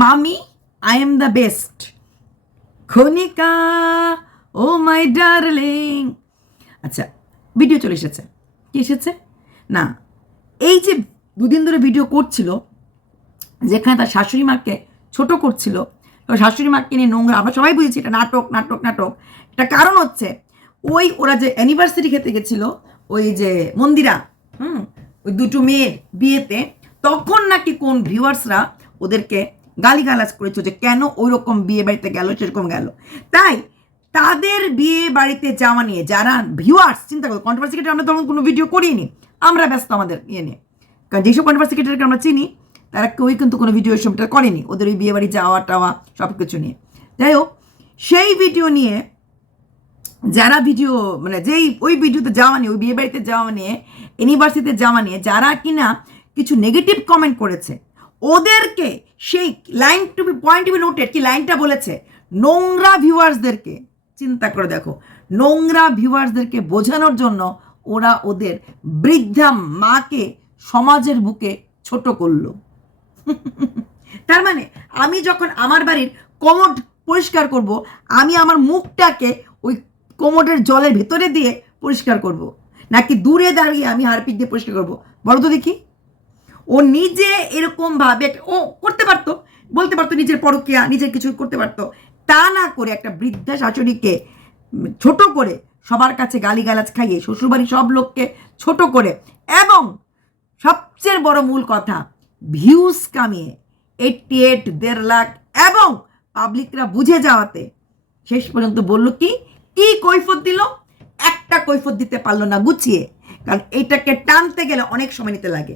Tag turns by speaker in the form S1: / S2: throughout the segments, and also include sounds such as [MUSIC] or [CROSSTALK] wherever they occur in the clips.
S1: মামি I am the best Khanika O my darling আচ্ছা video চলে এসেছে। কি এসেছে? না, এই যে দুদিন ধরে ভিডিও করছিল, যেখানে তার শাশুড়ি মাকে ছোট করছিল শাশুড়ি মাকে নিয়ে নোংরা, আমরা সবাই বুঝেছি এটা নাটক নাটক নাটক। এটা কারণ হচ্ছে, ওই ওরা যে অ্যানিভার্সারি খেতে গেছিল, ওই যে মন্দিরা, হুম, ওই দুটো মেয়ের বিয়েতে তখন নাকি কোন ভিউয়ার্সরা ওদেরকে গালিগালাজ করেছে যে কেন ওই রকম বিয়ে বাড়িতে গেল, সেরকম গেল। তাই তাদের বিয়ে বাড়িতে যাওয়া নিয়ে যারা ভিউয়ার্স, চিন্তা করো কন্ট্রোভার্সি আমরা তখন কোনো ভিডিও করিনি। আমরা ব্যস্ত আমাদের ইয়ে নিয়ে। কারণ যেসব কন্ট্রোভার্সি আমরা চিনি, তারা কেউই কিন্তু কোনো ভিডিও এসবটা করেনি ওদের ওই বিয়ে বাড়ি যাওয়া টাওয়া সব কিছু নিয়ে। যাই হোক, সেই ভিডিও নিয়ে যারা ভিডিও মানে যেই ওই ভিডিওতে যাওয়া নিয়ে, ওই বিয়ে বাড়িতে যাওয়া নিয়ে ইউনিভার্সিটিতে যাওয়া নিয়ে, যারা কিনা কিছু নেগেটিভ কমেন্ট করেছে। ওদেরকে সেই line to be point to be noted কি লাইনটা বলেছে? নোংরা ভিউয়ার্সদেরকে চিন্তা করে দেখো, নোংরা ভিউয়ার্সদেরকে বোঝানোর জন্য ওরা ওদের বৃদ্ধা মাকে সমাজের বুকে ছোট করল। তার মানে আমি যখন আমার বাড়ির কোমোড পরিষ্কার করব, আমি আমার মুখটাকে ওই কোমোডের জলের ভেতরে দিয়ে পরিষ্কার করব। নাকি দূরে দাঁড়িয়ে আমি হারপিক দিয়ে পরিষ্কার করব? বলো তো দেখি। ও নিজে এরকম ভাবে ও করতে পারতো, বলতে পারতো নিজের পরকিয়া নিজের কিছু করতে পারতো। তা না করে একটা বৃদ্ধা শাশুড়িকে ছোট করে সবার কাছে গালিগালাজ খাইয়ে শ্বশুরবাড়ির সব লোককে ছোট করে এবং সবচেয়ে বড় মূল কথা ভিউজ কামিয়ে এইটটি এইট দেড় লাখ এবং পাবলিকরা বুঝে যাওয়াতে শেষ পর্যন্ত বলল, কি? কি কৈফত দিল? একটা কৈফত দিতে পারল না, গুছিয়ে। কারণ এইটাকে টানতে গেলে অনেক সময় নিতে লাগে।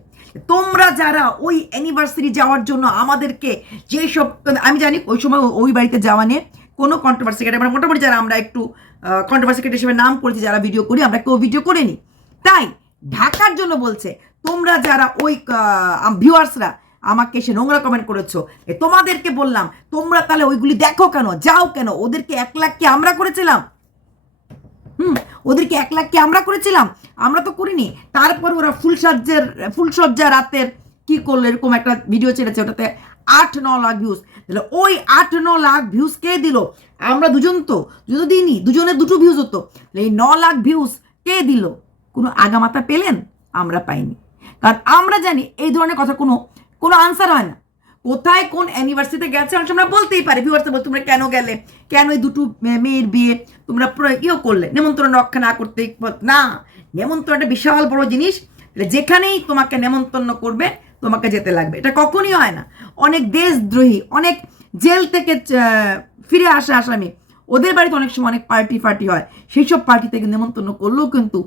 S1: তোমরা যারা ওই অ্যানিভার্সারি যাওয়ার জন্য আমাদেরকে যেসব, আমি জানি ওই সময় ওই বাড়িতে যাওয়া নিয়ে কোনো কন্ট্রোভার্সি কেটে আমরা মোটামুটি যারা আমরা একটু কন্ট্রোভার্সি কেটে হিসেবে নাম করেছি, যারা ভিডিও করি, আমরা কেউ ভিডিও করিনি। তাই ঢাকার জন্য বলছে, তোমরা যারা ওই ভিউয়ার্সরা আমাকে এসে নোংরা কমেন্ট করেছ তোমাদেরকে বললাম, তোমরা তাহলে ওইগুলি দেখো কেন, যাও কেন, ওদেরকে এক লাখ কি আমরা করেছিলাম? হুম ওদেরকে এক লাখ কি আমরা করেছিলাম, আমরা তো করিনি। তারপর ওরা ফুলসজ্জার ফুলসজ্জা রাতের কি করল, এরকম একটা ভিডিও ছেড়েছে ওটাতে, আট ন লাখ ভিউজ তাহলে ওই আট ন লাখ ভিউজ কে দিল? আমরা দুজন তো, দুজন দিইনি, দুজনের দুটো ভিউজ হতো। এই ন লাখ ভিউজ কে দিল? কোনো আগামাতা পেলেন? আমরা পাইনি। কারণ আমরা জানি এই ধরনের কথা কোনো কোনো আনসার হয় না। কোথায় কোন অ্যানিভার্সারিতে গেছে আমরা বলতেই পারি ভিউয়ার্সে বল তোমরা কেন গেলে? কেন এই দুটো মেয়ের বিয়ে? তোমরা ইয়েও করলে। নেমন্ত্রণ রক্ষা না করতে না নেমন্ত্রণ একটা বিশাল বড় জিনিস। যেখানেই তোমাকে নেমন্তন্ন করবে, তোমাকে যেতে লাগবে। এটা কখনই হয় না। অনেক দেশদ্রোহী, অনেক জেল থেকে ফিরে আসা আসামি, ওদের বাড়িতে অনেক সময় অনেক পার্টি ফার্টি হয়। সেই সব পার্টি থেকে নেমন্তন্ন করলেও কিন্তু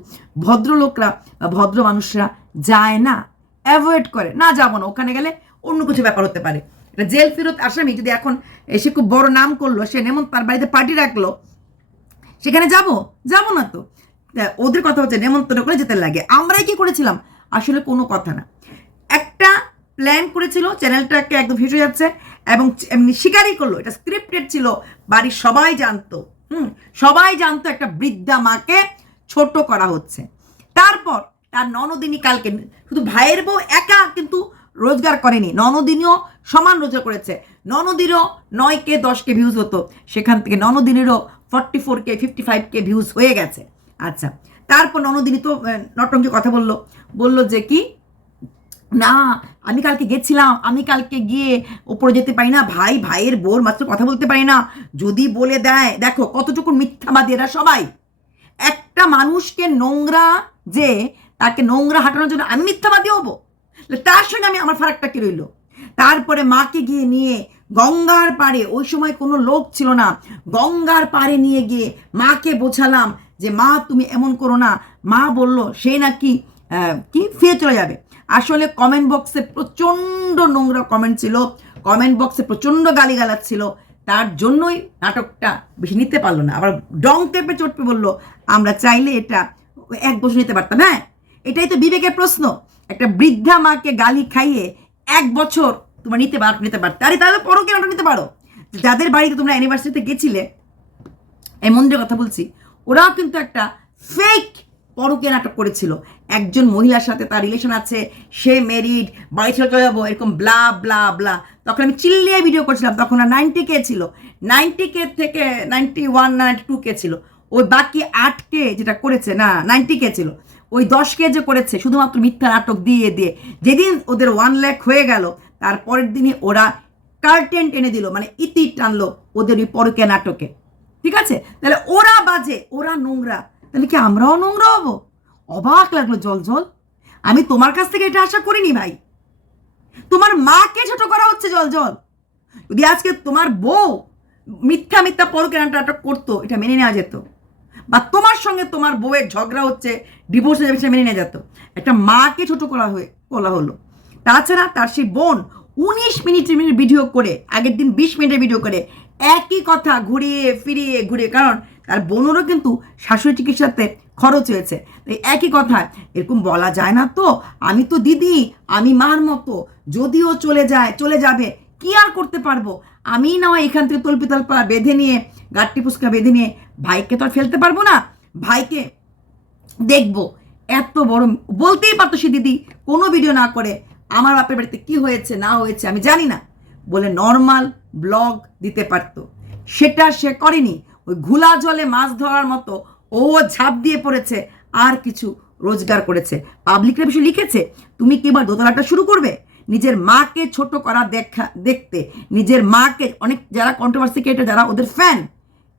S1: ভদ্রলোকরা ভদ্র মানুষরা যায় না। অ্যাভয়েড করে। না, যাব না। ওখানে গেলে অন্য কিছু ব্যাপার হতে পারে। এটা জেল ফেরত আসামি যদি এখন এসে খুব বড় নাম করল, সে নেমন তার বাড়িতে পার্টি রাখল সেখানে যাব? যাব না তো। ওদের কথা হচ্ছে নেমন্তন্ন করে যেতে লাগে। আমরাই কি করেছিলাম? আসলে কোনো কথা না। একটা প্ল্যান করেছিল চ্যানেলটাকে একদম ফেসে যাচ্ছে এবং এমনি স্বীকারই করল। এটা স্ক্রিপ্টেড ছিল, বাড়ির সবাই জানতো। হুম, সবাই জানতো একটা বৃদ্ধা মাকে ছোট করা হচ্ছে। তারপর তার ননদিনী কালকে, শুধু ভাইয়ের বউ একা কিন্তু রোজগার করেনি, ননদিনীও সমান রোজগার করেছে। ননদিরও নয় কে দশ কে ভিউজ হতো। সেখান থেকে ননদিনেরও forty four K fifty five K views হয়ে গেছে। আচ্ছা তারপর ননদিনী তো আহ, নটঙ্কি কথা বলল। বলল যে কি? না আমি কালকে গেছিলাম আমি কালকে গিয়ে ওপরে যেতে পারি না ভাই ভাইয়ের বোর মাত্র কথা বলতে পারি না। যদি বলে দেয় দেখো কতটুকু মিথ্যাবাদী এরা সবাই। একটা মানুষকে নোংরা যে তাকে নোংরা হাঁটানোর জন্য আমি মিথ্যাবাদী হব। তার সঙ্গে আমি আমার ফারাকটা কি রইল? তারপরে মাকে গিয়ে নিয়ে গঙ্গার পাড়ে, ওই সময় কোনো লোক ছিল না, গঙ্গার পাড়ে নিয়ে গিয়ে মাকে বোঝালাম যে, মা, তুমি এমন করো না। মা বলল, সে নাকি কি? ফিরে চলে যাবে। আসলে কমেন্ট বক্সে প্রচণ্ড নোংরা কমেন্ট ছিল কমেন্ট বক্সে প্রচণ্ড গালিগালাজ ছিল, তার জন্যই নাটকটা বেশি নিতে পারল না। আবার ডং টেপে চটপে বলল, আমরা চাইলে এটা এক বছর নিতে পারতাম। হ্যাঁ এটাই তো বিবেকের প্রশ্ন। একটা বৃদ্ধা মাকে গালি খাইয়ে এক বছর তোমরা নিতে পার, নিতে পারতে। আরে তাহলে পরও কেন নিতে পারো। যাদের বাড়িতে তোমরা অ্যানিভার্সারিতে গেছিলে, এই মন্দিরের কথা বলছি, ওরাও কিন্তু একটা ফেক পরকে নাটক করেছিল। একজন মহিলার সাথে তার রিলেশন আছে, সে মেরিড বাড়ি ছেড়ে চলে যাব, এরকম ব্লা ব্লা ব্লা তখন আমি চিল্লিয়ে ভিডিও করছিলাম, তখন আর নাইনটি কে ছিল। নাইনটি কে থেকে ninety one ninety two K ছিল। ওই বাকি আট কে যেটা করেছে, না নাইনটি কে ছিল। ওই দশ কে যে করেছে, শুধুমাত্র মিথ্যা নাটক দিয়ে দিয়ে। যেদিন ওদের ওয়ান ল্যাক হয়ে গেল তারপরের দিনই ওরা কার্টেন টেনে দিল মানে ইতি টানলো ওদের ওই পরকে নাটকে। ঠিক আছে? তাহলে ওরা বাজে, ওরা নোংরা। তাহলে কি আমরাও নোংরা হব? অবাক লাগল জল জল। আমি তোমার কাছ থেকে এটা আশা করিনি ভাই। তোমার মাকে ছোট করা হচ্ছে জল জল। যদি আজকে তোমার বউ মিথ্যা মিথ্যা পরকে নাটক করতো, এটা মেনে নেওয়া যেত। বা তোমার সঙ্গে তোমার বউয়ের ঝগড়া হচ্ছে ডিভোর্স হয়ে যাবে মেনে নেওয়া যেত একটা মাকে ছোট করা হয়ে বলা হলো। তাছাড়া তার সেই বোন উনিশ মিনিট মিনিট ভিডিও করে, আগের দিন বিশ মিনিটের ভিডিও করে, একই কথা ঘুরিয়ে, ফিরিয়ে, ঘুরিয়ে, কারণ তার বোনেরও কিন্তু শাশুড়ি চিকিৎসাতে খরচ হয়েছে। তাই একই কথা, এরকম বলা যায় না তো, আমি তো দিদি, আমি মার মতো, যদিও চলে যায়, চলে যাবে, কি আর করতে পারব? আমি না এখান থেকে তল্পিতল বেঁধে নিয়ে, গাট্টি ফুসকা বেঁধে নিয়ে ভাইকে তো আর ফেলতে পারব না। ভাইকে দেখব। এত বড় বলতেই পারতো সে দিদি, কোনো ভিডিও না করে আমার বাপের বাড়িতে কি হয়েছে, না হয়েছে, আমি জানি না। বলে নর্মাল ব্লগ দিতে পারতো। সেটা সে করেনি। ওই ঘুলা জলে মাছ ধরার মতো ও ঝাঁপ দিয়ে পড়েছে, আর কিছু রোজগার করেছে। পাবলিকরা বিষয় লিখেছে, তুমি কি এবার দোতলাটা শুরু করবে? নিজের মাকে ছোট করা দেখা, দেখতে। নিজের মাকে অনেক যারা কন্ট্রোভার্সি ক্রিয়েটার যারা ওদের ফ্যান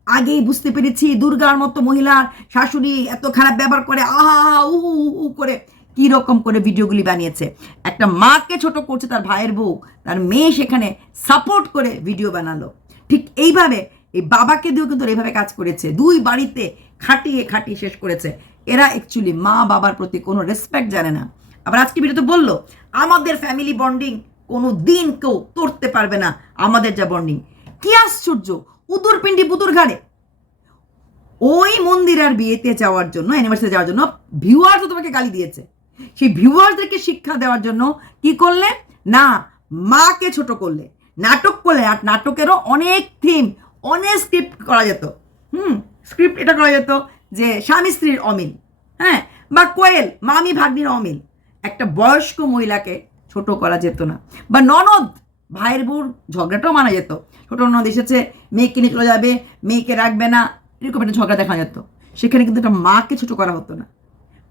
S1: আগেই বুঝতে পেরেছি দুর্গার মতো মহিলার শাশুড়ি এত খারাপ ব্যবহার করে আহা উ, উ করে কি রকম করে ভিডিওগুলি বানিয়েছে। একটা মাকে ছোট করছে তার ভাইয়ের বউ তার মেয়ে সেখানে সাপোর্ট করে ভিডিও বানালো। ঠিক এইভাবে এই বাবাকে দিয়েও কিন্তু এইভাবে কাজ করেছে। দুই বাড়িতে খাটিয়ে খাটিয়ে শেষ করেছে। এরা অ্যাকচুয়ালি মা বাবার প্রতি কোনো রেসপেক্ট জানে না। আবার আজকে ভিডিওতে বলল আমাদের ফ্যামিলি বন্ডিং কোনো দিন কেউ তরতে পারবে না। আমাদের যা বন্ডিং কি আশ্চর্য! উদুর পিন্ডি বুদুর ঘাড়ে। ওই মন্দিরের বিয়েতে যাওয়ার জন্য অ্যানিভার্সারি যাওয়ার জন্য ভিউয়ার্স তোমাকে গালি দিয়েছে। সেই ভিউয়ার্সদেরকে শিক্ষা দেওয়ার জন্য কি করলে? না, মাকে ছোট করলে। নাটক করলে, আর নাটকেরও অনেক থিম অনেক স্ক্রিপ্ট করা যেত। হুম স্ক্রিপ্ট এটা করা যেত যে স্বামী স্ত্রীর অমিল। হ্যাঁ বা কোয়েল, মামি ভাগ্নির অমিল। একটা বয়স্ক মহিলাকে ছোট করা যেত না। বা ননদ ভাইয়ের বউর ঝগড়াটাও মানা যেত। ছোট ননদ এসেছে মেয়েকে নিয়ে চলে যাবে, মেয়েকে রাখবে না, এরকম একটা ঝগড়া দেখা যেত। সেখানে কিন্তু একটা মাকে ছোট করা হতো না।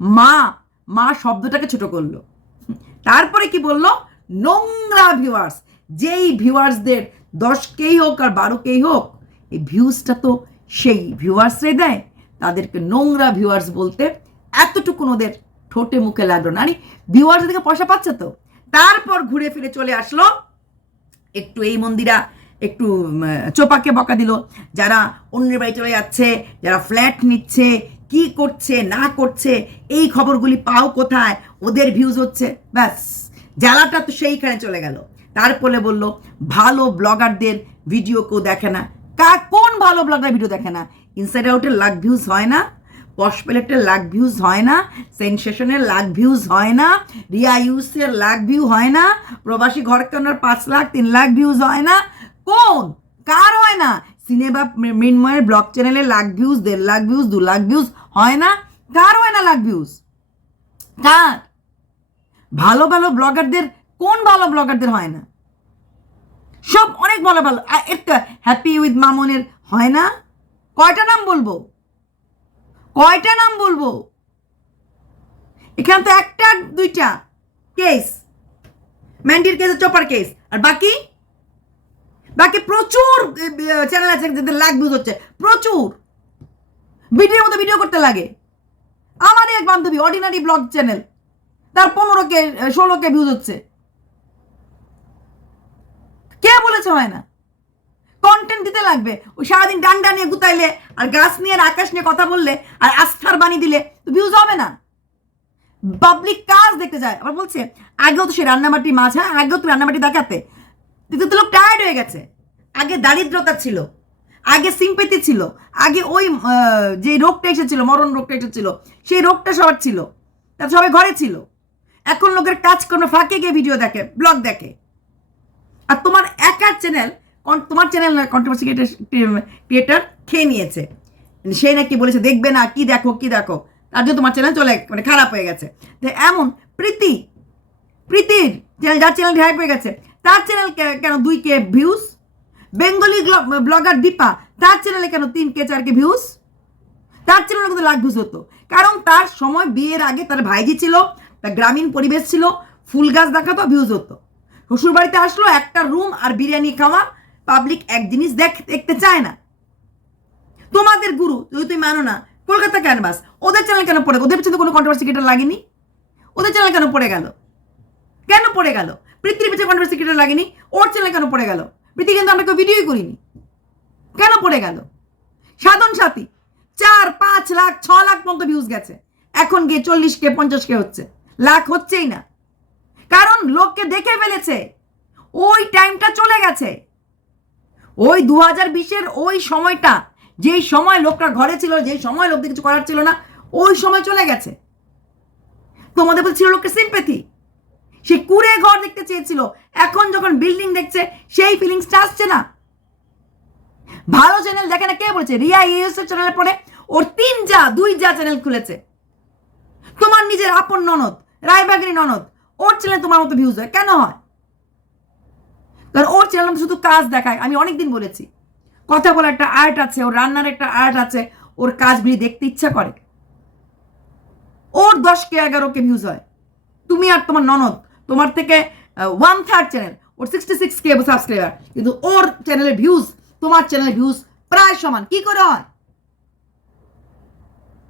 S1: মা মা শব্দটাকে ছোট করল। তারপরে কি বলল? নোংরা ভিউয়ার্স যেই ভিউয়ার্সদের দশকেই হোক আর বারোকেই হোক, এই ভিউজটা তো সেই ভিউয়ার্সরাই দেয়। তাদেরকে নোংরা ভিউয়ার্স বলতে এতটুকু ওদের ঠোঁটে মুখে লাগল না। আরে ভিউয়ার্স থেকে পয়সা পাচ্ছে তো? তারপর ঘুরে ফিরে চলে আসলো একটু এই মন্দিরা একটু চোপাকে বকা দিল। যারা অন্যের বাড়ি চলে যাচ্ছে, যারা ফ্ল্যাট নিচ্ছে, কি করছে, না করছে, এই খবরগুলি পাও কোথায়? ওদের ভিউজ হচ্ছে। ব্যাস, জ্বালাটা তো সেইখানে চলে গেল। তারপরে বলল, ভালো ব্লগারদের ভিডিও কেউ দেখে না। কা, কোন ভালো ব্লগার ভিডিও দেখে না? ইনসাইড আউটের লাখ ভিউজ হয় না। পশ প্লেটের লাখ ভিউজ হয় না সেনসেশনের লাখ ভিউজ হয় না, রিয়া ইউসের লাখ ভিউ হয় না, প্রবাসী ঘর কেনার পাঁচ লাখ, তিন লাখ ভিউজ হয় না। কোন? কার হয় না? সিনেমা মৃন্ময়ের ব্লগ চ্যানেলে লাখ ভিউজ দেড় লাখ ভিউজ দু লাখ ভিউজ হয় না। কার হয় না লাখ ভিউজ কার? ভালো ভালো ব্লগারদের কোন ভালো ব্লগারদের হয় না? সব অনেক ভালো ভালো একটা হ্যাপি উইথ মামনের হয় না। কয়টা নাম বলব? কয়টা নাম বলব? এখানে তো একটা, দুইটা কেস ম্যান্ডির কেস চপার কেস আর বাকি? বাকি প্রচুর চ্যানেল আছে যাদের লাখ ভিউজ হচ্ছে। প্রচুর। ভিডিওর মতো ভিডিও করতে লাগে। আমার এক বান্ধবী অর্ডিনারি ব্লগ চ্যানেল তার পনেরো কে, ষোলো কে ভিউজ হচ্ছে। কে বলেছে হয় না? কন্টেন্ট দিতে লাগবে। ওই সারাদিন ডান্ডা নিয়ে গুতাইলে, আর গাছ নিয়ে, আর আকাশ নিয়ে কথা বললে, আর আস্থার বাণী দিলে, তো ভিউজ হবে না। পাবলিক কাজ দেখতে যায়। আবার বলছে, আগেও তো সে রান্নাবাটি মাছ হ্যাঁ আগেও তো রান্নাবাটি দেখাতে। কিন্তু তো লোক টায়ার্ড হয়ে গেছে। আগে দারিদ্রতা ছিল। আগে সিম্পেতি ছিল। আগে ওই যে রোগটা এসেছিল, মরণ রোগটা এসেছিল, সেই রোগটা সবার ছিল। তা সবাই ঘরে ছিল। এখন লোকের কাজ কোনো ফাঁকে গিয়ে ভিডিও দেখে ব্লগ দেখে। আর তোমার একার চ্যানেল তোমার চ্যানেল কন্ট্রোভার্সি ক্রিয়েটার খেয়ে নিয়েছে। সে নাকি বলেছে, দেখবে না, কি দেখো কি দেখো? তার জন্য তোমার চ্যানেল চলে মানে খারাপ হয়ে গেছে। তো এমন প্রীতি, প্রীতির চ্যানেল যার চ্যানেল হাইপ হয়ে গেছে, তার চ্যানেল কেন দুই K views Bengali blogger Dipa, তার চ্যানেলে কেন তিন কে, চার কে ভিউজ তার চ্যানেলে কিন্তু লাখ ভিউজ হতো। কারণ তার সময় বিয়ের আগে তার ভাইজি ছিল, তার গ্রামীণ পরিবেশ ছিল, ফুল গাছ দেখাতো ভিউজ হতো। শ্বশুর বাড়িতে আসলো একটা রুম আর বিরিয়ানি খাওয়া পাবলিক এক জিনিস দেখ, দেখতে চায় না। তোমাদের গুরু, যদি তুমি মানো না, কলকাতা ক্যানভাস ওদের চ্যানেল কেন পড়ে ওদের পিছনে কোনো কন্ট্রোভার্সি কেটার লাগেনি? ওদের চ্যানেল কেন পড়ে গেল? কেন পড়ে গেল? পৃথিবীর পিছনে কন্ট্রোভার্সি কেটার লাগেনি? ওর চ্যানেল কেন পড়ে গেল? প্রীতি কিন্তু আমরা কেউ ভিডিওই করিনি। কেন পড়ে গেল? সাধন সাথী, চার, পাঁচ লাখ, ছ লাখ পর্যন্ত ভিউজ গেছে। এখন গিয়ে চল্লিশ কে, পঞ্চাশ কে হচ্ছে। লাখ হচ্ছেই না। কারণ লোককে দেখে ফেলেছে। ওই টাইমটা চলে গেছে। ওই দু হাজার বিশের ওই সময়টা, যেই সময় লোকটা ঘরে ছিল, যেই সময় লোকদের কিছু করার ছিল না, ওই সময় চলে গেছে। তোমাদের বলছিল লোককে সিম্পেথি সে কুড়ে ঘর দেখতে চেয়েছিল। এখন যখন বিল্ডিং দেখছে, সেই ফিলিংসটা আসছে না। ভালো চ্যানেল দেখে না কে বলেছে? রিয়া ইউএস এর চ্যানেলে পড়ে, ওর তিন যা, দুই যা চ্যানেল খুলেছে। তোমার নিজের আপন ননদ, রায়বাগিনী ননদ, ওর চ্যানেল তোমার মতো ভিউজ হয়। কেন হয়? কারণ ওর চ্যানেল শুধু কাজ দেখায় আমি অনেকদিন বলেছি। কথা বলার একটা আর্ট আছে, ওর রান্নার একটা আর্ট আছে, ওর কাজগুলি দেখতে ইচ্ছা করে। ওর দশ কে এগারো কে ভিউজ হয়। তুমি আর তোমার ননদ, তোমার থেকে ওয়ান থার্ড চ্যানেল ওর সিক্সটি সিক্স কে সাবস্ক্রাইবার কিন্তু ওর চ্যানেলের ভিউজ তোমার চ্যানেলের ভিউজ প্রায় সমান। কি করে হয়?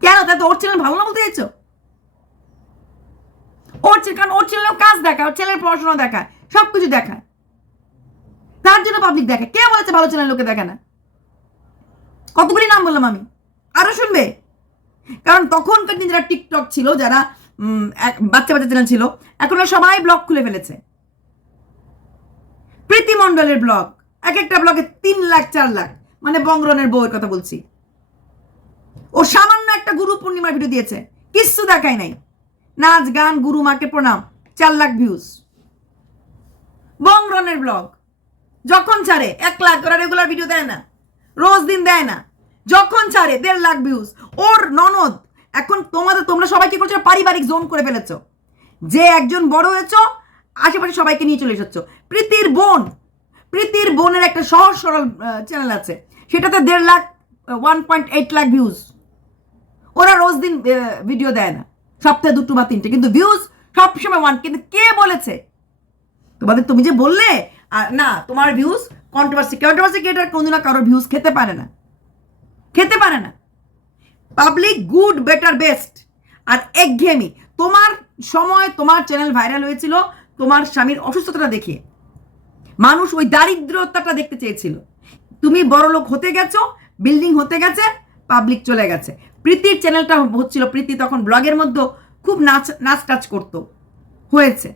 S1: কেন? তাই তো ওর চ্যানেল ভালো না বলতে চাইছো? ওর কারণ ওর চ্যানেলেও কাজ দেখায়, ওর চ্যানেলের পড়াশোনা দেখায় সব কিছু দেখায়। তার জন্য পাবলিক দেখে। কে বলেছে ভালো চ্যানেল লোকে দেখে না? কতগুলি নাম বললাম আমি? আরও শুনবে? কারণ তখনকার দিন যারা টিকটক ছিল, যারা বাচ্চা বাচ্চা চ্যানেল ছিল এখন সবাই ব্লগ খুলে ফেলেছে। প্রীতি মণ্ডলের ব্লগ এক একটা ব্লগে তিন লাখ, চার লাখ। মানে বংরনের বউয়ের কথা বলছি। ও সামান্য একটা গুরু পূর্ণিমার ভিডিও দিয়েছে। কিচ্ছু দেখায় নাই। নাচ, গান, গুরু মাকে প্রণাম। চার লাখ ভিউজ বংরনের ব্লগ যখন ছাড়ে, এক লাখ ওরা রেগুলার ভিডিও দেয় না, রোজ দিন দেয় না, যখন ছাড়ে, দেড় লাখ ভিউজ ওর ননদ, এখন তোমাদের, তোমরা সবাই কি করছ? পারিবারিক জোন করে ফেলেছো। যে একজন বড় হয়েছ, আশেপাশে সবাইকে নিয়ে চলে এসেছ। প্রীতির বোন, প্রীতির বোনের একটা সহজ সরল চ্যানেল আছে। সেটাতে দেড় lakh one point eight lakh views ওরা রোজ দিন ভিডিও দেয় না। সপ্তাহে দুটো বা তিনটে। কিন্তু ভিউজ সবসময় ওয়ান কিন্তু কে বলেছে? তোমাদের, তুমি যে বললে আর না, তোমার ভিউজ কন্ট্রোভার্সি কন্ট্রোভার্সি ক্রিয়েটার কোনদিন কারোর ভিউজ খেতে পারে না। খেতে পারে না। পাবলিক গুড বেটার বেস্ট আর একঘেয়েমি, তোমার সময় তোমার চ্যানেল ভাইরাল হয়েছিল, তোমার স্বামীর অসুস্থতাটা দেখিয়ে। মানুষ ওই দারিদ্রতাটা দেখতে চেয়েছিল। তুমি বড় লোক হতে গেছো বিল্ডিং হতে গেছে পাবলিক চলে গেছে। প্রীতির চ্যানেলটা হচ্ছিল প্রীতি তখন ব্লগের মধ্যে খুব নাচ নাচ টাচ করতো। হয়েছে।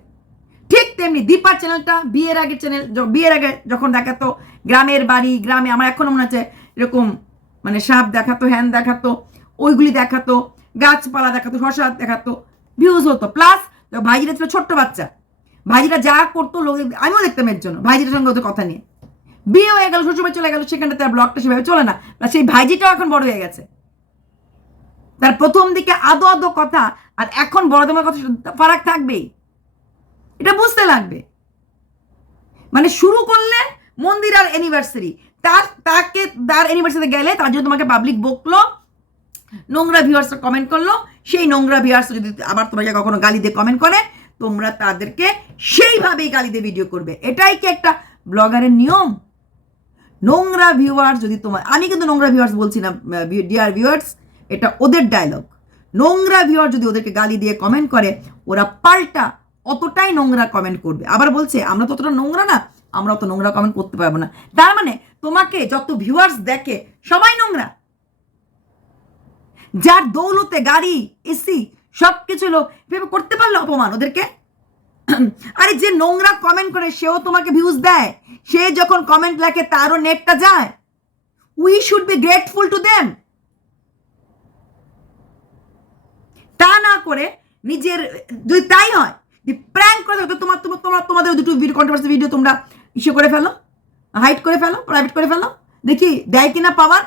S1: তেমনি দীপার চ্যানেলটা বিয়ের আগে চ্যানেল বিয়ের আগে যখন দেখাতো, গ্রামের বাড়ি, গ্রামে, আমার এখনও মনে আছে, এরকম মানে সাপ দেখাতো হ্যান দেখাতো, ওইগুলি দেখাতো, গাছপালা দেখাতো, শশা দেখাতো ভিউজ হতো। প্লাস ভাইজিরা ছিল ছোট্ট বাচ্চা। ভাইজিরা যা করতো, লোক, আমিও দেখতাম এর জন্য ভাইজিটার সঙ্গে ওদের কথা নিয়ে। বিয়ে হয়ে গেল, শ্বশুরবাড়ি চলে গেল, সেখানটাতে আর ব্লগটা সেভাবে চলে না। সেই ভাইজিটাও এখন বড় হয়ে গেছে। তার প্রথম দিকে আদো আদো কথা, আর এখন বড়দমের কথা ফারাক থাকবেই। এটা বুঝতে লাগবে। মানে শুরু করলে মন্দির আর অ্যানিভার্সারি তার, তাকে, তার অ্যানিভার্সারিতে গেলে তার জন্য তোমাকে পাবলিক বকলো, নোংরা ভিউয়ার্স কমেন্ট করল, সেই নোংরা ভিউয়ার্স যদি আবার তোমাকে কখনো গালি দিয়ে কমেন্ট করে, তোমরা তাদেরকে সেইভাবেই গালি দিয়ে ভিডিও করবে। এটাই কি একটা ব্লগারের নিয়ম? নোংরা ভিউয়ার্স যদি তোমার আমি কিন্তু নোংরা ভিউয়ার্স বলছি না ডিয়ার ভিউয়ার্স এটা ওদের ডায়লগ নোংরা ভিউয়ার যদি ওদেরকে গালি দিয়ে কমেন্ট করে, ওরা পাল্টা অতটাই নোংরা কমেন্ট করবে। আবার বলছে, আমরা তো অতটা নোংরা না, আমরা অত নোংরা কমেন্ট করতে পারব না। তার মানে তোমাকে যত ভিউয়ার্স দেখে, সবাই নোংরা। যার দৌলতে গাড়ি, এসি সব কিছু লোক ভেবে করতে পারল অপমান ওদেরকে? [CLEARS THROAT] আরে যে নোংরা কমেন্ট করে, সেও তোমাকে ভিউজ দেয়। সে যখন কমেন্ট লেখে তারও নেটটা যায়। We should be grateful to them তা না করে, নিজের, যদি তাই হয় যে প্র্যাঙ্ক করে থাকো, তোমার তোমার তোমার তোমাদের দুটো ভিডিও কন্ট্রোভার্সি ভিডিও তোমরা ইসে করে ফেলো হাইট করে ফেলো প্রাইভেট করে ফেলো দেখি দেয় কিনা পাওয়ার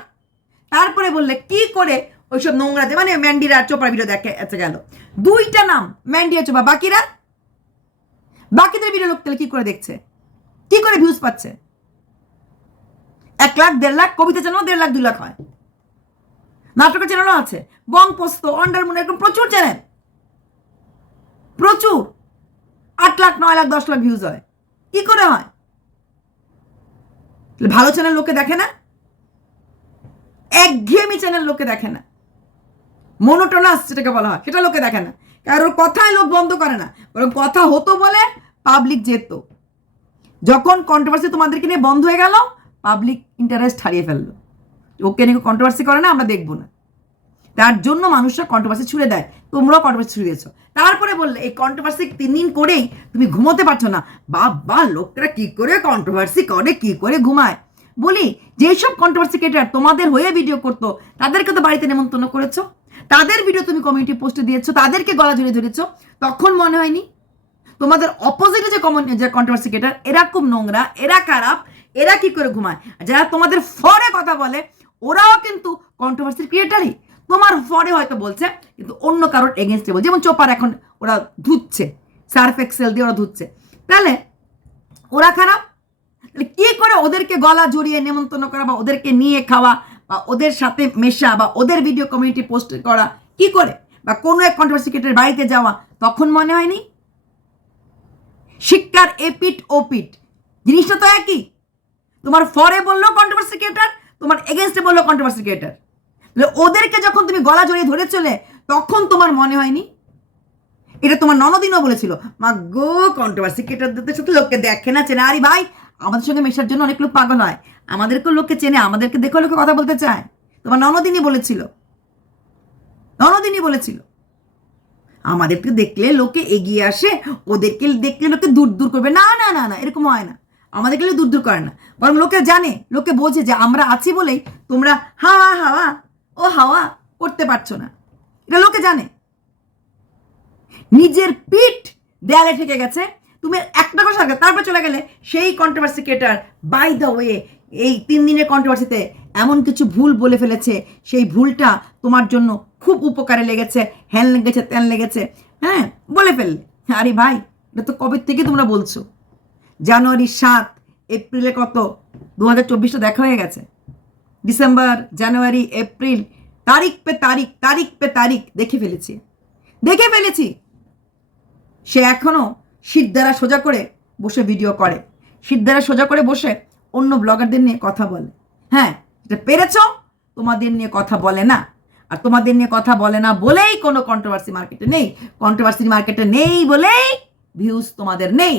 S1: তারপরে বললে কি করে ওইসব নোংরাতে মানে ম্যান্ডিরা চোপার ভিডিও দেখে গেল। দুইটা নাম ম্যান্ডি চোপা বাকিরা? বাকিদের ভিডিও লোক তাহলে কি করে দেখছে? কি করে ভিউজ পাচ্ছে? এক লাখ দেড় লাখ কবিতা চ্যানেল দেড় লাখ দুই লাখ হয়। নাটকের চ্যানেলও আছে। বং পোস্ত অন্ডারমুন এরকম প্রচুর চ্যানেল প্রচুর। লাখ, নয় লাখ, দশ লাখ ভিউজ হয়। কি করে হয়? ভালো চ্যানেল লোকে দেখে না? একঘেয়েমি চ্যানেল লোকে দেখে না। মনোটোনাস যেটাকে বলা হয়, সেটা লোকে দেখে না। কারোর কথায় লোক বন্ধ করে না। বরং কথা হতো বলে পাবলিক যেত। যখন কন্ট্রোভার্সি তোমাদেরকে নিয়ে বন্ধ হয়ে গেল পাবলিক ইন্টারেস্ট হারিয়ে ফেলল। ওকে নিয়ে কন্ট্রোভার্সি করে না, আমরা দেখব না। তার জন্য মানুষরা কন্ট্রোভার্সি ছুড়ে দেয়। তোমরাও কন্ট্রোভার্সি ছুড়ে দিয়েছ। তারপরে বললে, এই কন্ট্রোভার্সি তিন দিন করেই তুমি ঘুমোতে পারছ না। বাবা লোকটা কি করে কন্ট্রোভার্সি করে, কি করে ঘুমায়? বলি, যেসব কন্ট্রোভার্সি ক্রিয়েটার তোমাদের হয়ে ভিডিও করতো, তাদেরকে তো বাড়িতে নেমন্তন্ন করেছ। তাদের ভিডিও তুমি কমিউনিটি পোস্টে দিয়েছ, তাদেরকে গলা জড়িয়ে ধরেছো। তখন মনে হয়নি? তোমাদের অপোজিটে যে কমন যে কন্ট্রোভার্সি ক্রিয়েটার এরা খুব নোংরা, এরা খারাপ, এরা কি করে ঘুমায়? যারা তোমাদের ফরে কথা বলে, ওরাও কিন্তু কন্ট্রোভার্সির ক্রিয়েটারই তোমার ফরে হয়তো বলছে, কিন্তু অন্য কারোর এগেনস্টে বলছে। যেমন চোপার এখন ওরা ধুচ্ছে সার্ফ এক্সেল দিয়ে ওরা ধুচ্ছে। তাহলে ওরা খারাপ? কি করে ওদেরকে গলা জড়িয়ে নেমন্তন্ন করা বা ওদেরকে নিয়ে খাওয়া বা ওদের সাথে মেশা বা ওদের ভিডিও কমিউনিটি পোস্ট করা কি করে? বা কোনো এক কন্ট্রোভার্সি ক্রিয়েটার বাড়িতে যাওয়া তখন মনে হয়নি? শিক্ষার এপিট ওপিট জিনিসটা তো একই। তোমার ফরে বলল কন্ট্রোভার্সি ক্রিয়েটার তোমার এগেনস্টে বলল কন্ট্রোভার্সি ক্রিয়েটার ওদেরকে যখন তুমি গলা জড়িয়ে ধরে চলে, তখন তোমার মনে হয়নি? এটা তোমার ননদিনও বলেছিল। মা গো কন্ট্রোভার্সি ক্রিয়েটারদের সাথে লোককে দেখে না, চেনে। আরে ভাই, আমাদের সঙ্গে মেশার জন্য অনেক লোক পাগল হয়। আমাদেরকেও লোককে চেনে, আমাদেরকে দেখেও লোকে কথা বলতে চায়। তোমার ননদিনই বলেছিল। ননদিনই বলেছিল। আমাদেরকে দেখলে লোকে এগিয়ে আসে, ওদেরকে দেখলে লোকে দূর দূর করবে। না না না না, এরকম হয় না। আমাদেরকে দূর দূর করে না। বরং লোকে জানে, লোকে বোঝে যে আমরা আছি বলেই তোমরা হাওয়া হাওয়া ও হাওয়া করতে পারছ না। এটা লোকে জানে। নিজের পিঠ দেয়ালে ঠেকে গেছে। তুমি একটা কথা তারপর চলে গেলে সেই controversy creator by the way এই তিন দিনের কন্ট্রোভার্সিতে এমন কিছু ভুল বলে ফেলেছে। সেই ভুলটা তোমার জন্য খুব উপকারে লেগেছে হ্যান লেগেছে ত্যান লেগেছে। হ্যাঁ বলে ফেললে। আরে ভাই, এটা তো কবে থেকে তোমরা বলছো? জানুয়ারি সাত এপ্রিলে কত? দু হাজার চব্বিশটা দেখা হয়ে গেছে। ডিসেম্বর, জানুয়ারি, এপ্রিল, তারিখ পে তারিখ তারিখ পে তারিখ দেখে ফেলেছি। দেখে ফেলেছি। সে এখনও সিদ্ধারা সোজা করে বসে ভিডিও করে। সিদ্ধারা সোজা করে বসে অন্য ব্লগারদের নিয়ে কথা বলে। হ্যাঁ এটা পেরেছ? তোমাদের নিয়ে কথা বলে না। আর তোমাদের নিয়ে কথা বলে না বলেই কোনো কন্ট্রোভার্সি মার্কেটে নেই। কন্ট্রোভার্সি মার্কেটে নেই বলেই ভিউজ তোমাদের নেই।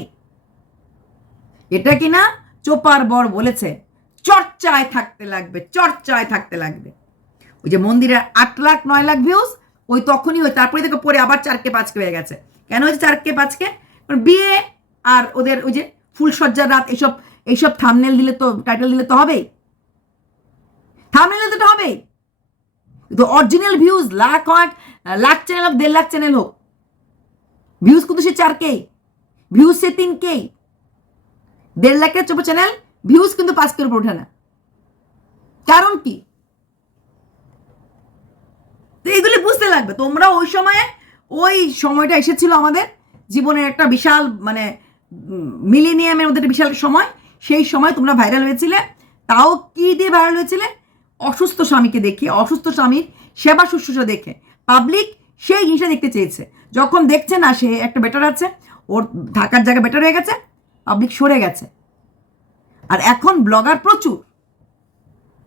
S1: এটা কি না চোপার বর বলেছে। চর্চায় থাকতে লাগবে, চর্চায় থাকতে লাগবে। ওই যে মন্দিরে আট লাখ, নয় লাখ ভিউজ ওই তখনই ওই তারপরে দেখো পরে আবার চারকে পাঁচকে হয়ে গেছে। কেন হয়েছে চারকে পাঁচকে বিয়ে আর ওদের ওই যে ফুলসজ্জার রাত, এইসব এইসব থামনেল দিলে তো টাইটেল দিলে তো হবেই। থামনেল দিলে তো হবেই। কিন্তু অরিজিনাল ভিউজ লাখ হোক লাখ চ্যানেল হোক, দেড় লাখ চ্যানেল হোক। ভিউজ কিন্তু সে চারকেই ভিউজ সে তিনকেই দেড় লাখের চোপো চ্যানেল ভিউজ কিন্তু পাঁচকের উপর ওঠে না। কারণ কি? তো এইগুলি বুঝতে লাগবে। তোমরা ওই সময়ে, ওই সময়টা এসেছিল আমাদের জীবনের একটা বিশাল মানে মিলিনিয়ামের মধ্যে একটা বিশাল সময়। সেই সময় তোমরা ভাইরাল হয়েছিলে। তাও কি দিয়ে ভাইরাল হয়েছিলে? অসুস্থ স্বামীকে দেখে, অসুস্থ স্বামীর সেবা শুশ্রূষা দেখে। পাবলিক সেই জিনিসটা দেখতে চেয়েছে। যখন দেখছে না সে, একটা বেটার আছে, ওর থাকার জায়গা বেটার হয়ে গেছে পাবলিক সরে গেছে। আর এখন ব্লগার প্রচুর।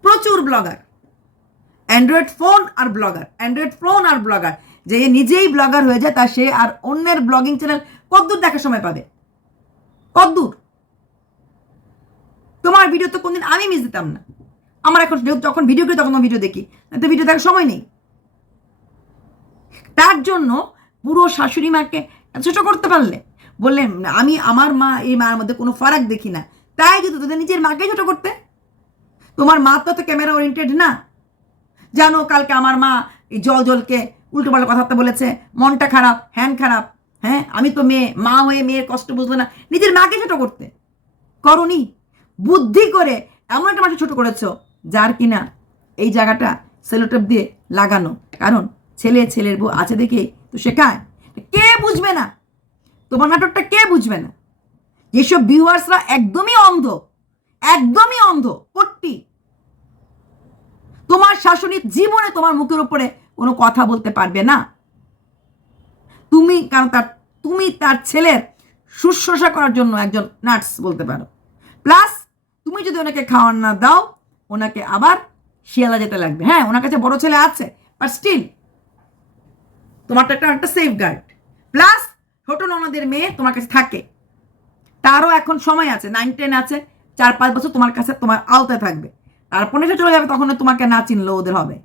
S1: প্রচুর ব্লগার। অ্যান্ড্রয়েড ফোন আর ব্লগার। অ্যান্ড্রয়েড ফোন আর ব্লগার। যে নিজেই ব্লগার হয়ে যায়, তা সে আর অন্যের ব্লগিং চ্যানেল কতদূর দেখার সময় পাবে? কতদূর তোমার ভিডিও তো কোনদিন আমি মিস দিতাম না। আমার এখন যখন ভিডিও করি, তখন ভিডিও দেখি। তো ভিডিও দেখার সময় নেই। তার জন্য পুরো শাশুড়ি মাকে ছোট করতে পারলে? বললেন, আমি, আমার মা, এই মায়ের মধ্যে কোনো ফারাক দেখি না। তাই যদি তোদের নিজের মাকে ছোট করতে। তোমার মা তো তো ক্যামেরা ওরিয়েন্টেড না। জানো, কালকে আমার মা এই জল জলকে উল্টোপাল্টা কথাবার্তা বলেছে। মনটা খারাপ, হ্যান খারাপ। হ্যাঁ আমি তো মেয়ে, মা হয়ে মেয়ের কষ্ট বুঝব না। নিজের মাকে ছোট করতে। করনি। বুদ্ধি করে এমন একটা মাসে ছোট করেছ, যার কিনা এই জায়গাটা সেলোটেপ দিয়ে লাগানো। কারণ ছেলে ছেলের বউ আছে দেখে তো শেখায়। কে বুঝবে না? তোমার নাটকটা কে বুঝবে না? যেসব ভিউয়ার্সরা একদমই অন্ধ একদমই অন্ধ, পট্টি। তোমার শাশুড়ি জীবনে তোমার মুখের উপরে কোনো কথা বলতে পারবে না। তুমি, কারণ তার, তুমি তার ছেলের শুশ্রূষা করার জন্য একজন নার্স বলতে পারো। প্লাস, তুমি যদি ওনাকে খাওয়ান না দাও, ওনাকে আবার শিয়ালা যেতে লাগবে। হ্যাঁ ওনার কাছে বড় ছেলে আছে বাট স্টিল তোমারটা একটা একটা সেফ গার্ড প্লাস, ছোট ননদের মেয়ে তোমার কাছে থাকে। তারও এখন সময় আছে নাইন টেন আছে, চার, পাঁচ বছর তোমার কাছে, তোমার আওতায় থাকবে। তারপরে সে চলে যাবে তখন তোমাকে না চিনলেও ওদের হবে।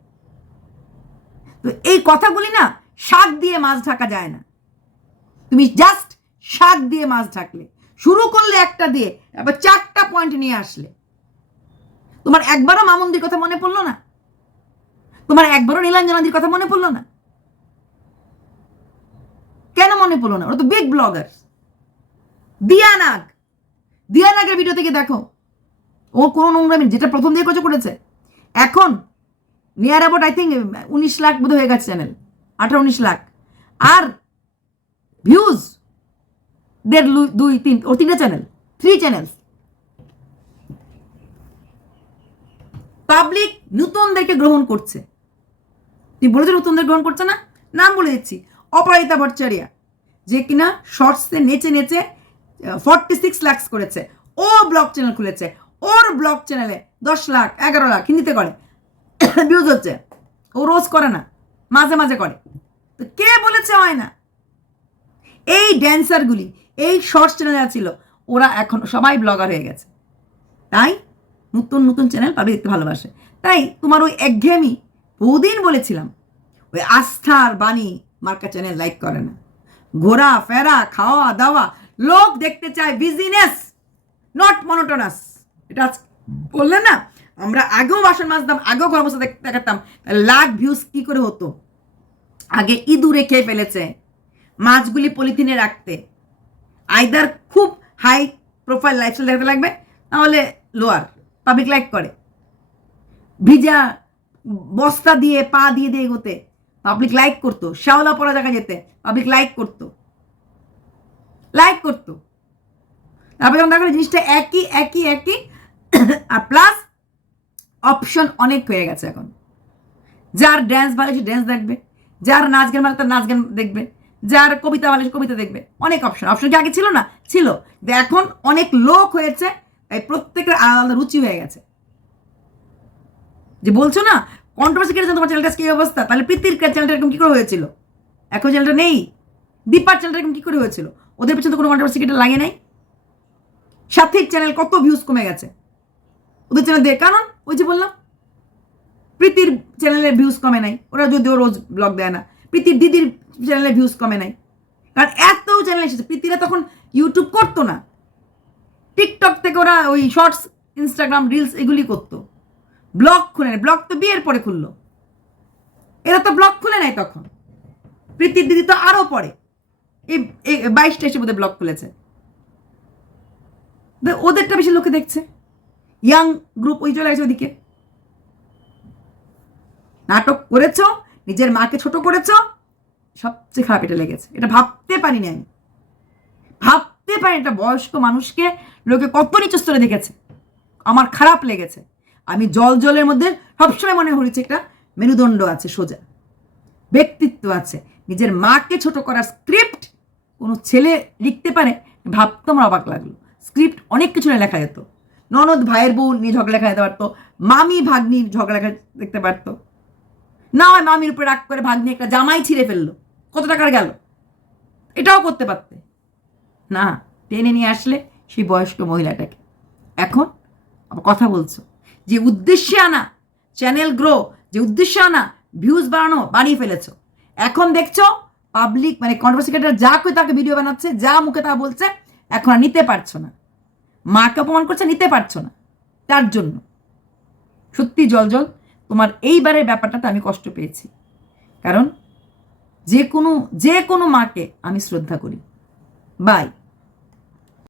S1: তো এই কথাগুলি না, শাক দিয়ে মাছ ঢাকা যায় না। তুমি জাস্ট শাক দিয়ে মাছ ঢাকলে। শুরু করলে একটা দিয়ে আবার চারটা পয়েন্ট নিয়ে আসলে। তোমার একবারও মামুন্দির কথা মনে পড়ল না? তোমার একবারও নীলাঞ্জনাদির কথা মনে পড়ল না? কেন মনে পড়ল না? ওরা তো বিগ ব্লগার দিয়ানাগ। দিয়ানাগের ভিডিও থেকে দেখো। ও কোনো নোংরামি যেটা প্রথম দিয়ে কচু করেছে। এখন নিয়ার অ্যাবাউট আই থিঙ্ক উনিশ লাখ বোধ হয়ে গেছে চ্যানেল আঠারো, উনিশ লাখ। আর ভিউজ দেড়, দুই তিন, ও তিনটে চ্যানেল থ্রি চ্যানেল পাবলিক নতুনদেরকে গ্রহণ করছে। তুই বলেছ নতুনদের গ্রহণ করছে না? নাম বলে দিচ্ছি। অপরাজিতা ভট্টাচারিয়া। যে কিনা শর্টসে নেচে নেচে ফর্টি সিক্স লাক্স করেছে। ও ব্লগ চ্যানেল খুলেছে। ওর ব্লগ চ্যানেলে দশ লাখ, এগারো লাখ হিন্দিতে করে। [COUGHS] ভিউজ হচ্ছে। ও রোজ করে না, মাঝে মাঝে করে। তো কে বলেছে হয় না? এই ড্যান্সারগুলি এই শর্টস চ্যানেলে ছিল, ওরা এখন সবাই ব্লগার হয়ে গেছে। তাই নতুন নতুন চ্যানেল পাবলিক দেখতে ভালোবাসে। তাই তোমার ওই একঘেয়েমি, বহুদিন বলেছিলাম, ওই আস্থার বাণী মার্কা চ্যানেল লাইক করে না। ঘোরা, ফেরা, খাওয়া, দাওয়া লোক দেখতে চায় বিজিনেস নট মনোটোনাস এটা বললেন না? আমরা আগেও বাসন মাজতাম, আগেও ঘর বসে দেখ- দেখাতাম। লাখ ভিউজ কি করে হতো? আগে ইঁদুরে খেয়ে ফেলেছে, মাছগুলি পলিথিনে রাখতে। আইদার খুব হাই প্রোফাইল লাইফস্টাইল দেখাতে লাগবে, তাহলে লোয়ার পাবলিক লাইক করে। ভিজা বস্তা দিয়ে, পা দিয়ে দিয়ে এগোতে। পাবলিক লাইক করতো, শ্যাওলা পড়া জায়গা যেতে পাবলিক লাইক করতো। লাইক করতো। তারপর যখন দেখো জিনিসটা একই একই একই, [COUGHS] আর প্লাস অপশন অনেক হয়ে গেছে এখন। যার ড্যান্স ভালো সে ড্যান্স দেখবে, যার নাচ গান ভালো তার নাচ গান দেখবে, যার কবিতা ভালো সে কবিতা দেখবে। অনেক অপশন অপশন কি আগে ছিল না? ছিল। এখন অনেক লোক হয়েছে, তাই প্রত্যেকের আলাদা রুচি হয়ে গেছে। যে বলছো না কন্ট্রোভার্সি কেটেছে, তোমার চ্যানেলটা কি অবস্থা। তাহলে প্রীতির চ্যানেলটা এরকম কী করে হয়েছিল? এখন চ্যানেলটা নেই। দীপার চ্যানেলটা এরকম কী করে হয়েছিল? ওদের পেছনে কোনো কন্ট্রোভার্সি কেটে লাগে নাই? সাথীর চ্যানেল কত ভিউজ কমে গেছে? ওদের চ্যানেল দিয়ে কারণ ওই যে বললাম, প্রীতির চ্যানেলের ভিউজ কমে নাই। ওরা যদিও রোজ ব্লগ দেয় না, প্রীতির দিদির চ্যানেলে ভিউজ কমে নাই। কারণ এত চ্যানেল এসেছে, প্রীতিরা তখন ইউটিউব করতো না। টিকটক থেকে ওরা ওই শর্টস ইনস্টাগ্রাম রিলস এগুলি করতো। ব্লগ খুলে নেয় ব্লগ তো বিয়ের পরে খুললো। এরা তো ব্লগ খুলে নেয় তখন। প্রীতির দিদি তো আরও পরে। এই বাইশটা এসে বোধহয় ব্লগ খুলেছে। ওদেরটা বেশি লোকে দেখছে। ইয়াং গ্রুপ ওই চলে গেছে ওদিকে। নাটক করেছ, নিজের মাকে ছোট করেছ, সবচেয়ে খারাপ এটা লেগেছে। এটা ভাবতে পারিনি আমি। ভাবতে পারি এটা বয়স্ক মানুষকে লোকে কত নিচু স্তরে দেখেছে। আমার খারাপ লেগেছে। আমি জল জলের মধ্যে সবসময় মনে হয়েছে একটা মেরুদণ্ড আছে সোজা। ব্যক্তিত্ব আছে। নিজের মাকে ছোট করার স্ক্রিপ্ট কোনো ছেলে লিখতে পারে, ভাবতে আমার অবাক লাগল। স্ক্রিপ্ট অনেক কিছু লেখা যেত। ননদ ভাইয়ের বউ নিয়ে ঝগড়া লেখা যেতে পারতো, মামি ভাগ্নির ঝগড়া লেখা দেখতে পারতো। না হয় মামির উপরে রাগ করে ভাগ্নি একটা জামাই ছিঁড়ে ফেলল, কত টাকার গেল? এটাও করতে পারতে। না, টেনে নিয়ে আসলে সেই বয়স্ক মহিলাটাকে। এখন আবার কথা বলছো, যে উদ্দেশ্যে আনা চ্যানেল গ্রো যে উদ্দেশ্যে আনা ভিউজ বাড়ানো বাড়িয়ে ফেলেছো। এখন দেখছ পাবলিক মানে কন্ট্রোভার্সি যা কই তাকে ভিডিও বানাচ্ছে, যা মুখে তা বলছে, এখন আর নিতে পারছ না। মাকে অপমান করছে, নিতে পারছ না। তার জন্য। সত্যি, জল জল, তোমার এইবারের ব্যাপারটাতে আমি কষ্ট পেয়েছি। কারণ যে কোনো যে কোনো মাকে আমি শ্রদ্ধা করি। বাই